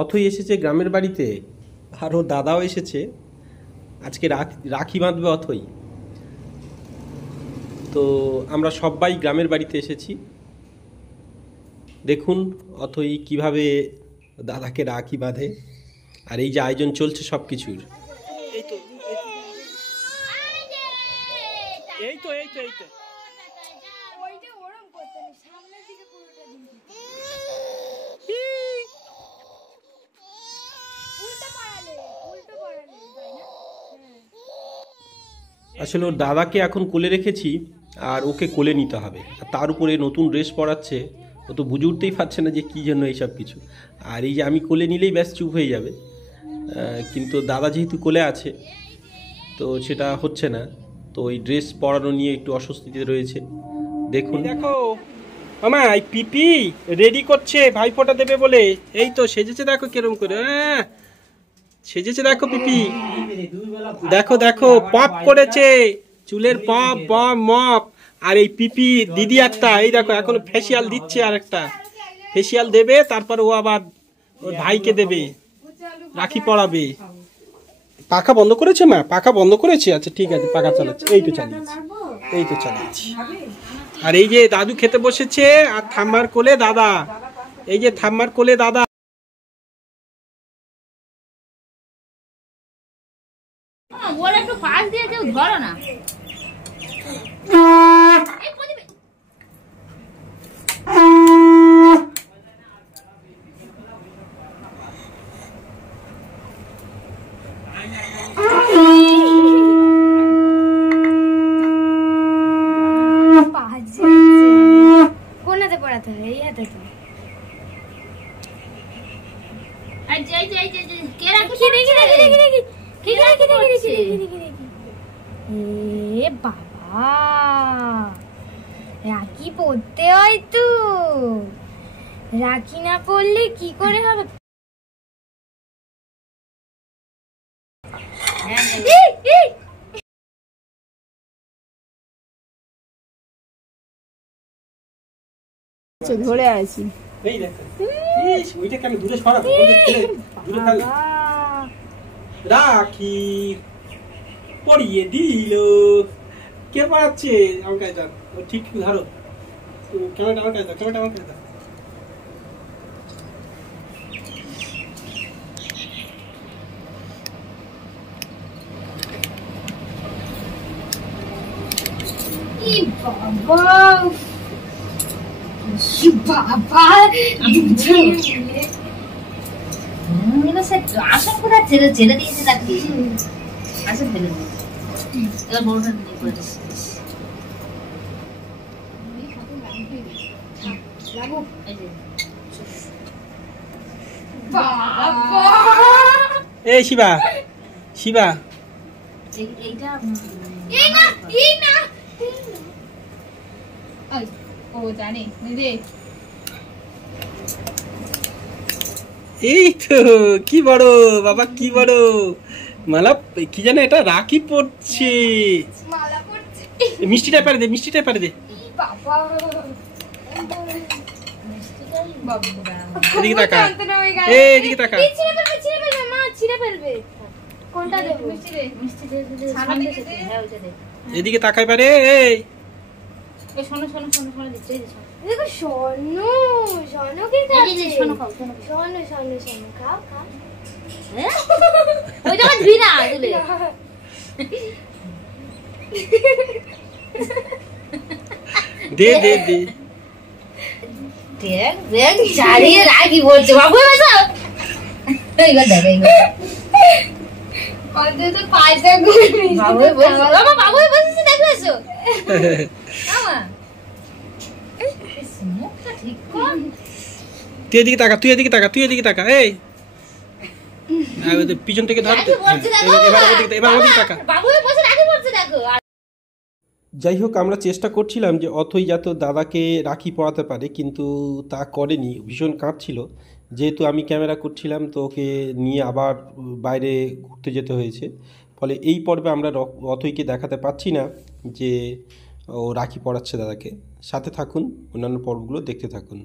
অথই এসেছে গ্রামের বাড়িতে, আর ওর দাদাও এসেছে। আজকে রাখি বাঁধবে অথই। তো আমরা সবাই গ্রামের বাড়িতে এসেছি। দেখুন অথই কিভাবে দাদাকে রাখি বাঁধে, আর এই যে আয়োজন চলছে সব কিছুর। এই তো এই তো এই তো এই তো আসলে ওর দাদাকে এখন কোলে রেখেছি, আর ওকে কোলে নিতে হবে। আর তার উপরে নতুন ড্রেস পরাচ্ছে, ও তো বুঝে উঠতেই পারছে না যে কী জন্য এইসব কিছু। আর এই যে আমি কোলে নিলেই ব্যাস চুপ হয়ে যাবে, কিন্তু দাদা যেহেতু কোলে আছে তো সেটা হচ্ছে না। তো ওই ড্রেস পরানো নিয়ে একটু অস্বস্তিতে রয়েছে। দেখুন, দেখো মামা এই পিপি রেডি করছে ভাইফোঁটা দেবে বলে। এই তো সেজেছে, দেখো কিরম করে সেজেছে, দেখো পিপি, দেখো দেখো পপ করেছে, চুলের পপ বম মপ। আর এই পিপি দিদি একটা, এই দেখো এখন ফেসিয়াল দিচ্ছে, আর একটা ফেসিয়াল দেবে, তারপর ও আবার ওর ভাইকে দেবে, রাখি পড়াবে। পাখা বন্ধ করেছে মা? পাখা বন্ধ করেছে, আচ্ছা ঠিক আছে, পাখা চালাচ্ছে। এই তো চালিয়েছি, এই তো চালিয়েছি। আর এই যে দাদু খেতে বসেছে, আর ঠাম্মার কোলে দাদা, এই যে ঠাম্মার কোলে দাদা। ওর একটু পাশ দিয়ে কেউ ধরো না। কোনাতে পড়াতে হয়, এই হাতে তো। এ বাবা, রাখি পড়তে হয় তো, রাখি না পড়লে কি করে হবে? ধরে আছি, এই দেখো, ওইটাকে আমি দূরে সরাবো, দূরে ফেলে রাখি পরিয়ে দিল। কে পড়াচ্ছে? আমার কাছে যান, ঠিক ধরো ক্যামেরাটা, আমার কাছে দাও, ক্যামেরাটা আমার কাছে দাও। আসন কোথা ছেড়ে ছেড়ে দিয়েছে নাকি? আসন ফেলে দিয়েছে, এবার বড়টা নিয়ে করে এই শিবা, শিবা এইটা ও জানে রে। এই তো কি বড় বাবা, কি বড় মালা, কি জানে এটা রাখি পড়ছে। মিষ্টিটা পারে দে, মিষ্টিটা পারে দে। এদিকে তাকা, এদিকে তাকা। এদিকে তাকাই পারে। এই শোনো শোনো শোনো শোনো দিচ্ছে, দেখো শোনো শোনো, কি খাচ্ছে? শোনো খাও, শোনো শোনো শোনো শোনো, খাও খাও। হ্যাঁ ওই জায়গা ধুই না তুলে। দে দে দে, দেখ দেখ চালিয়ে রাখি বলছে বাবু। বাবা এইবার দেখ, এইবার অন্তত পাঁচটা গুলি বাবু বলছে, বাবা বাবু বলছে দেখো এসো বাবা, মুখটা ঠিক কর। তুই এদিকে তাকা, তুই এদিকে তাকা, তুই এদিকে তাকা। এই পিছন থেকে ধর, এবার আমাদের তাকা। বাবু বলছে রাখি বলছে দেখো। যাই হোক, আমরা চেষ্টা করছিলাম যে অথই যাতে দাদাকে রাখি পরাতে পারে, কিন্তু তা করেনি, ভীষণ কাঁদছিল। যেহেতু আমি ক্যামেরা করছিলাম তো ওকে নিয়ে আবার বাইরে ঘুরতে যেতে হয়েছে, ফলে এই পর্বে আমরা অথইকে দেখাতে পাচ্ছি না যে ও রাখি পরাচ্ছে দাদাকে। সাথে থাকুন, অন্যান্য পর্বগুলো দেখতে থাকুন।